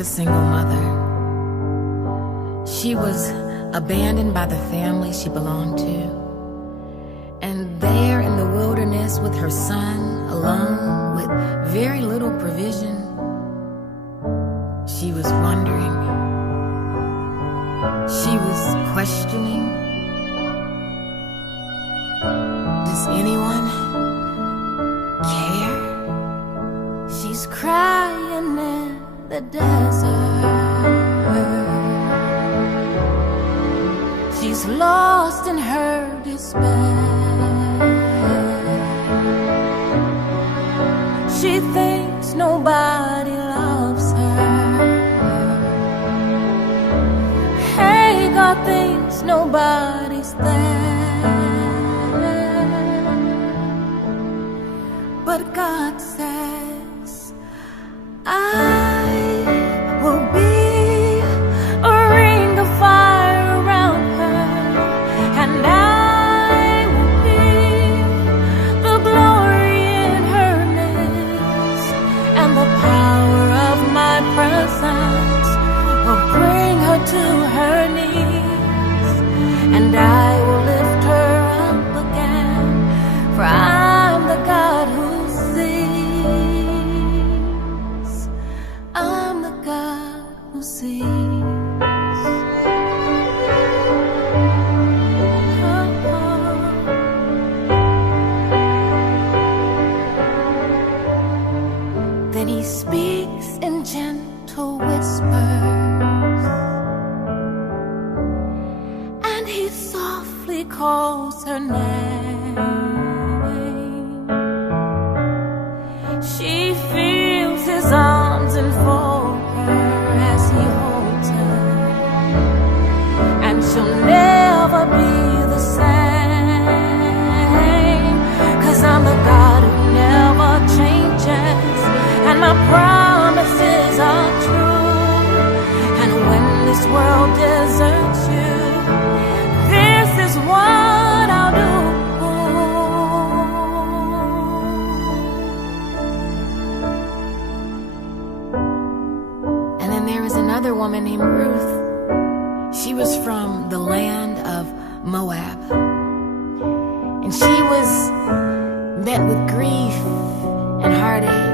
a single mother. She was abandoned by the family she belonged to. And there in the wilderness with her son, alone, with very little provision, she was wondering. She was questioning. Does anyone care? She's crying in the desert. She's lost in her despair. She thinks nobody loves her. Hey, God thinks nobody's there. But God says, I will be a ring of fire around her, and I will be the glory in her midst, and the power of my presence will bring her to her knees, and I will lift her up again, for I'm the God who sees. I'm the God who sees. Then he speaks in gentle whispers, and he softly calls her name. She feels his arms enfold her as he holds her, and she'll never be the same, 'cause I'm the God who never changes, and my promises are true. And when this world deserts you, this is what I'll do. And then there was another woman named Ruth. She was from the land of Moab, and she was met with grief and heartache.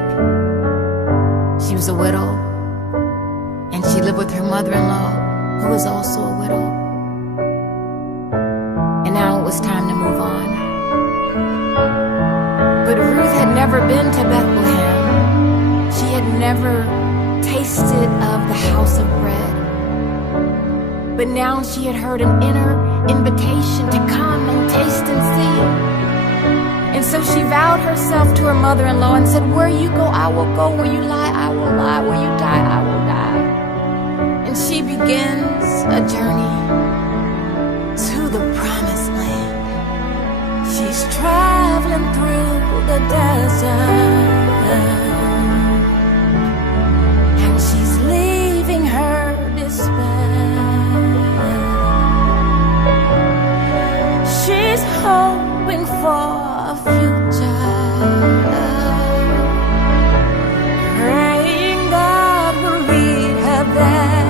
She was a widow, and she lived with her mother-in-law, who was also a widow. And now it was time to move on. But Ruth had never been to Bethlehem. She had never tasted of the house of bread. But now she had heard an inner invitation to come and taste and see. And so she vowed herself to her mother-in-law and said, where you go, I will go. Where you lie, I will lie. Where you die, I will die. And she begins a journey to the promised land. She's traveling through the desert, and she's leaving her despair. She's hoping for a future, praying God will lead her there.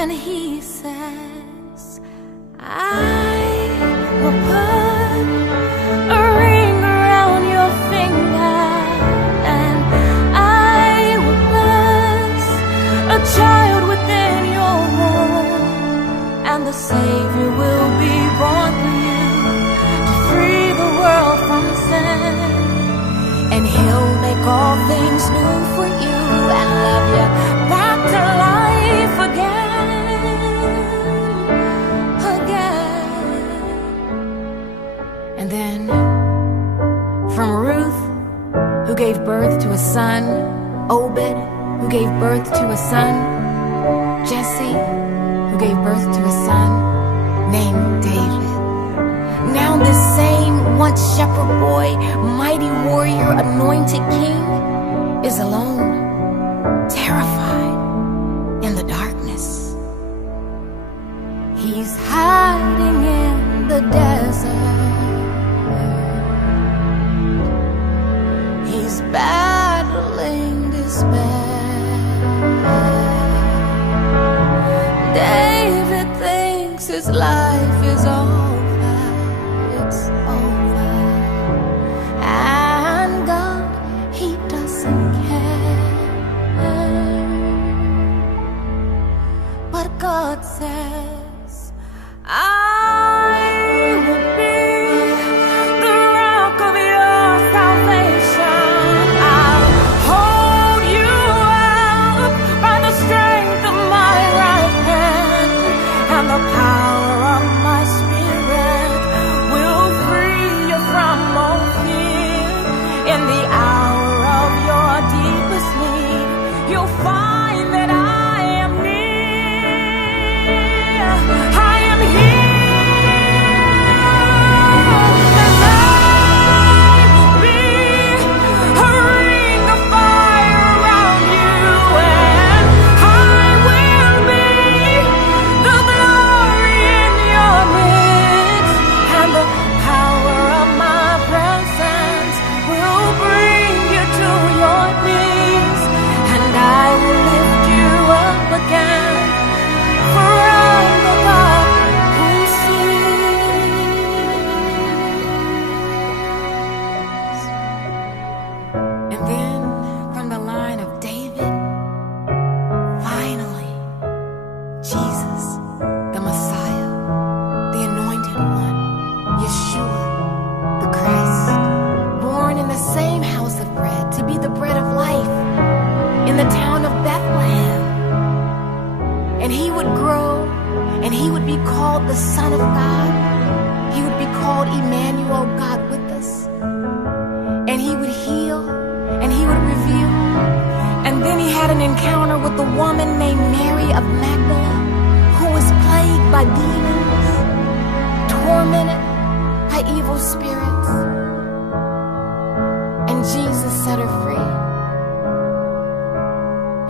And he says, I will put a ring around your finger, and I will bless a child within your womb, and the Savior will be born for you to free the world from sin. And he'll make all things new for you and love you back to life again, again. And then from Ruth, who gave birth to a son, Obed, who gave birth to a son, Jesse, who gave birth to a son named David. Now this same once shepherd boy, mighty warrior, anointed king, is alone, terrified in the darkness. He's hiding in the desert. He's back this life is over, it's over. And God, He doesn't care. But God says, I will be the rock of your salvation. I'll hold you up by the strength of my right hand, and the power of my Spirit will free you from all fear. In the hour of your deepest need, you'll find that I am near. I am here, and I will be a ring of fire around you, and I will be the glory in your midst, and the power of my presence will bring you to your knees, and I will lift you up again, for I'm the God who sees. And then from the line of David, finally, Jesus, the Messiah, the Anointed One, Yeshua, the Christ, born in the same house of bread to be the bread of life in the town of Bethlehem. And He would grow, and He would be called the Son of God. He would be called Emmanuel, God with us. And He would heal, and He would reveal. And then He had an encounter with a woman named Mary of Magdala, who was plagued by demons, tormented by evil spirits. And Jesus set her free.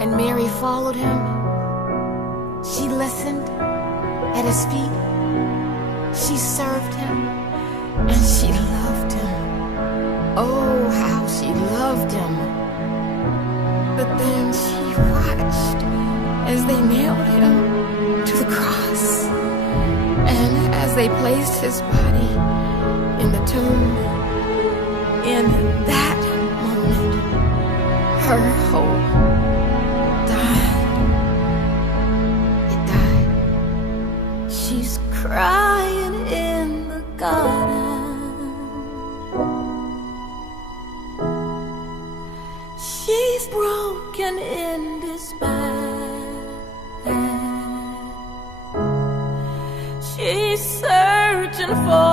And Mary followed Him. She listened at His feet. She served Him, and she loved Him. Oh, how she loved Him. But then she watched as they nailed Him to the cross, and as they placed His body in the tomb. In that moment, her hope died. It died. She's crying in the garden. She's broken in despair. She's searching for